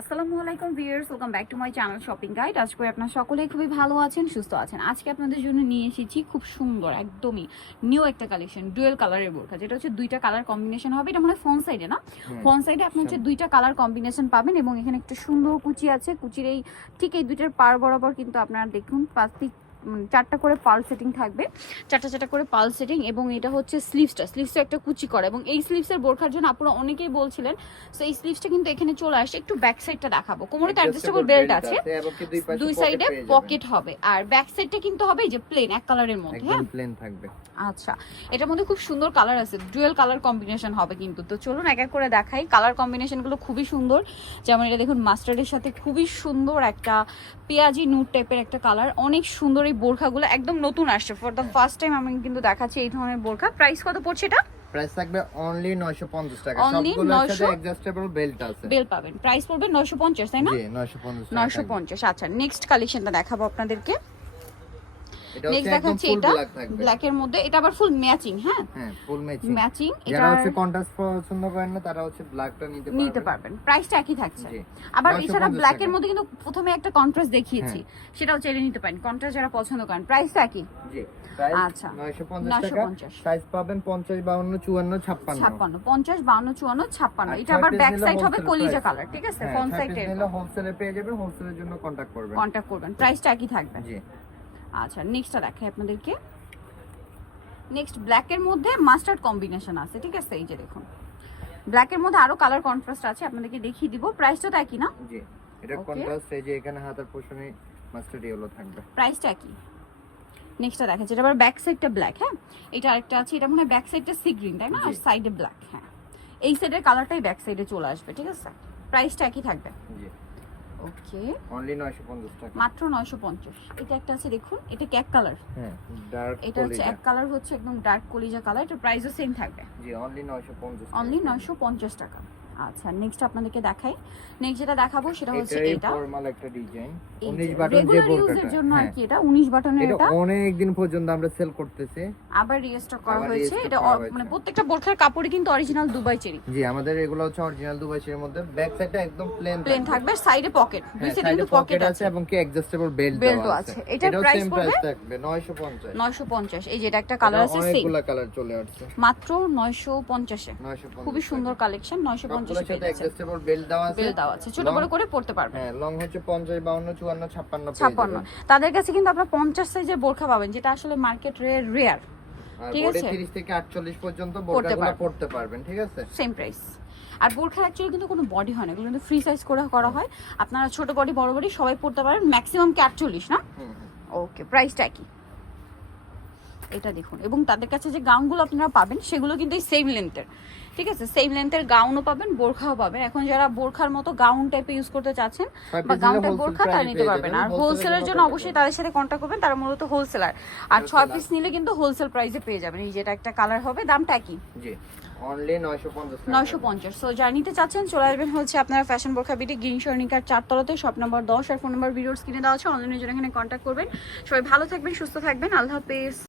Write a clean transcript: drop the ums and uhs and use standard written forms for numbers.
আসসালামু আলাইকুম viewers, welcome back to my channel shopping guide. আজ করে আপনারা সকলেই খুবই ভালো আছেন, সুস্থ আছেন। আজকে আপনাদের জন্য নিয়ে এসেছি খুব সুন্দর একদমই নিউ একটা কালেকশন, ডুয়েল কালারের বোরকা, যেটা হচ্ছে দুইটা কালার কম্বিনেশন হবে। এটা মনে হয় ফ্রন্ট সাইডে না, ফ্রন্ট সাইডে আপনি হচ্ছে দুইটা কালার কম্বিনেশন পাবেন এবং এখানে একটা সুন্দর কুচি আছে। কুচির এই ঠিক এই দুইটার পার বরাবর কিন্তু আপনারা দেখুন চারটা করে পাল সেটিং থাকবে, চারটা করে পাল সেটিং। এবং এটা হচ্ছে স্লিভসটা একটা কুচি করা, এবং এই স্লিভসের বোরখার জন্য আপনারা অনেকেই বলছিলেন। সো এই স্লিভসটা কিন্তু এখানে চলে আসে। একটু ব্যাক সাইডটা দেখাবো। কোমরে তো অ্যাডজাস্টেবল বেল্ট আছে, দুই সাইডে পকেট হবে, আর ব্যাক সাইডটা কিন্তু হবে এই যে প্লেন এক কালারের মধ্যে, হ্যাঁ প্লেন থাকবে। আচ্ছা, এটার মধ্যে খুব সুন্দর কালার আছে, ডুয়েল কালার কম্বিনেশন হবে কিন্তু। তো চলুন এক এক করে দেখাই। কালার কম্বিনেশনগুলো খুবই সুন্দর, যেমন এটা দেখুন মাস্টার্ডের সাথে খুবই সুন্দর একটা পেঁয়াজি নুট টাইপের একটা কালার। অনেক সুন্দর এই বোরখাগুলো, একদম নতুন আসছে, ফর দ্য ফার্স্ট টাইম আমি কিন্তু দেখাচ্ছি এই ধরনের বোরখা। প্রাইস কত পড়ছে এটা? প্রাইস থাকবে অনলি 950 টাকা। Only সবগুলোর সাথে অ্যাডজাস্টেবল বেল্ট আছে, বেল্ট পাবেন। প্রাইস পড়বে 950, তাই না? জি 950 টাকা। 950। আচ্ছা, নেক্সট কালেকশনটা দেখাবো আপনাদেরকে। এটা নেক্সট হচ্ছে একদম দেখাচ্ছি ফুল এটা ব্ল্যাক থাকবে, ব্ল্যাক এর মধ্যে। এটা আবার ফুল ম্যাচিং, হ্যাঁ হ্যাঁ ফুল ম্যাচিং। যারা হচ্ছে কন্ট্রাস্ট পছন্দ করেন না তারা হচ্ছে ব্ল্যাকটা নিতে পারবেন। প্রাইসটা একই থাকছে। জি। আবার 950 এছাড়া ব্ল্যাক এর টাকা। মধ্যে কিন্তু প্রথমে একটা কন্ট্রাস্ট দেখিয়েছি, সেটাও চাইলে নিতে পারেন। কন্ট্রাস্ট যারা পছন্দ করেন, প্রাইসটা একই। জি প্রাইস আচ্ছা 950 টাকা। সাইজ পাবেন 50 52 54 56 50 52 54 56। এটা আবার ব্যাক সাইড হবে কলিজা কালার, ঠিক আছে? ফ্রন্ট সাইডে নিলে হোলসেলে পেয়ে যাবেন, হোলসেলের জন্য কন্টাক্ট করবেন। প্রাইসটা একই থাকবে। জি। আচ্ছা, নেক্সটটা দেখাই আপনাদেরকে। নেক্সট ব্ল্যাক এর মধ্যে মাস্টার্ড কম্বিনেশন আছে, ঠিক আছে? এই যে দেখুন ব্ল্যাক এর মধ্যে আরো কালার কন্ট্রাস্ট আছে, আপনাদেরকে দেখিয়ে দিব। প্রাইসটা তো একই না? জি এটা কন্ট্রাস্ট, এই যে এখানে হাতের পোরশনে মাস্টার্ড ইয়েলো থাকবে, প্রাইসটা একই। নেক্সটটা দেখাচ্ছি, এটা আবার ব্যাক সাইডটা ব্ল্যাক, হ্যাঁ এটা আরেকটা আছে, এটা মনে হয় ব্যাক সাইডটা সি গ্রিন, তাই না? আর সাইডে ব্ল্যাক, হ্যাঁ এই সাইডের কালারটাই ব্যাক সাইডে চলে আসবে, ঠিক আছে? প্রাইসটা একই থাকবে। জি ওকে, অনলি 950 টাকা, মাত্র 950। এটা একটা আছে দেখুন, এটা কি এক কালার? হ্যাঁ ডার্ক এটা হচ্ছে এক কালার, হচ্ছে একদম ডার্ক কলিজা কালার। এটা প্রাইসও সেম থাকবে, জি অনলি 950 অনলি 950 টাকা। আচ্ছা, নেক্সট আপনাদেরকে দেখাই। নেক্সট যেটা দেখাবো সেটা হচ্ছে এটা ফর্মাল একটা ডিজাইন, এই 19 বাটন যে রেগুলার বোরকাটা, ইউজের জন্য আর কি। এটা 19 বাটনের, এটা এটা অনেক দিন পর্যন্ত আমরা সেল করতেছি, আবার রিস্টক করা আবার হয়েছে। restock এটা করা হয়েছে। মানে প্রত্যেকটা বোরখার কাপড়ই কিন্তু অরিজিনাল দুবাই চেরি। জি আমাদের এগুলো হচ্ছে অরিজিনাল দুবাই চেরির মধ্যে। ব্যাক সাইডটা একদম প্লেন থাকবে, সাইডে পকেট, দুই সাইডে কিন্তু পকেট আছে এবং কি অ্যাডজাস্টেবল বেল্ট আছে। এটার প্রাইস পড়বে থাকবে 950। 950। এই যে এটা একটা কালার আছে, সেম অনেকগুলো কালার চলে আসছে, মাত্র 950 এ। 950 খুবই সুন্দর কালেকশন, 950 এ পেয়ে যাচ্ছে। অ্যাডজাস্টেবল বেল্ট দেওয়া আছে, ছোট বড় করে পড়তে পারবেন। হ্যাঁ লং হচ্ছে 50 52 54 56 56। তাদের কাছে কিন্তু আপনারা 50 সাইজের বোরখা পাবেন, যেটা আসলে মার্কেট রেয়ার, ঠিক আছে? 30 থেকে 48 পর্যন্ত বোরকাগুলো পড়তে পারবেন, ঠিক আছে? Same price. আর বোরখা অ্যাকচুয়ালি কিন্তু কোনো বডি হয় না, এগুলো কিন্তু ফ্রি সাইজ করে করা হয়। আপনারা ছোট বডি বড় বডি সবাই পড়তে পারেন, ম্যাক্সিমাম কি 48 না? ওকে, প্রাইসটা কি এটা দেখুন। এবং তাদের কাছে যে গাউনগুলো আপনারা পাবেন সেগুলো কিন্তু এই সেম লেন্থের, ঠিক আছে? সেম লেন্থের গাউনও পাবেন, বোরখাও পাবেন। এখন যারা বোরখার মতো গাউন টাইপে ইউজ করতে চাচ্ছেন বা গাউন টাইপ বোরখা, তারা নিতে পারবেন। আর হোলসেলের জন্য অবশ্যই তাদের সাথে কন্ট্যাক্ট করবেন, তারা মূলত হোলসেলার। আর 6 পিস নিলে কিন্তু হোলসেল প্রাইসে পেয়ে যাবেন। এই যেটা একটা কালার হবে, দামটা কি? জি অনলি 950 টাকা। 950। সো যারা নিতে চাচ্ছেন চলে আসবেন হচ্ছে আপনারা ফ্যাশন বোরখা বিডি, গ্রিন স্বর্ণিকার 4 তলাতে, শপ নাম্বার 10, আর ফোন নাম্বার ভিডিওর স্ক্রিনে দেওয়া আছে। অনলাইনে যারা এখানে কন্ট্যাক্ট করবেন। সবাই ভালো থাকবেন, সুস্থ থাকবেন, আল্লাহ হাফেজ।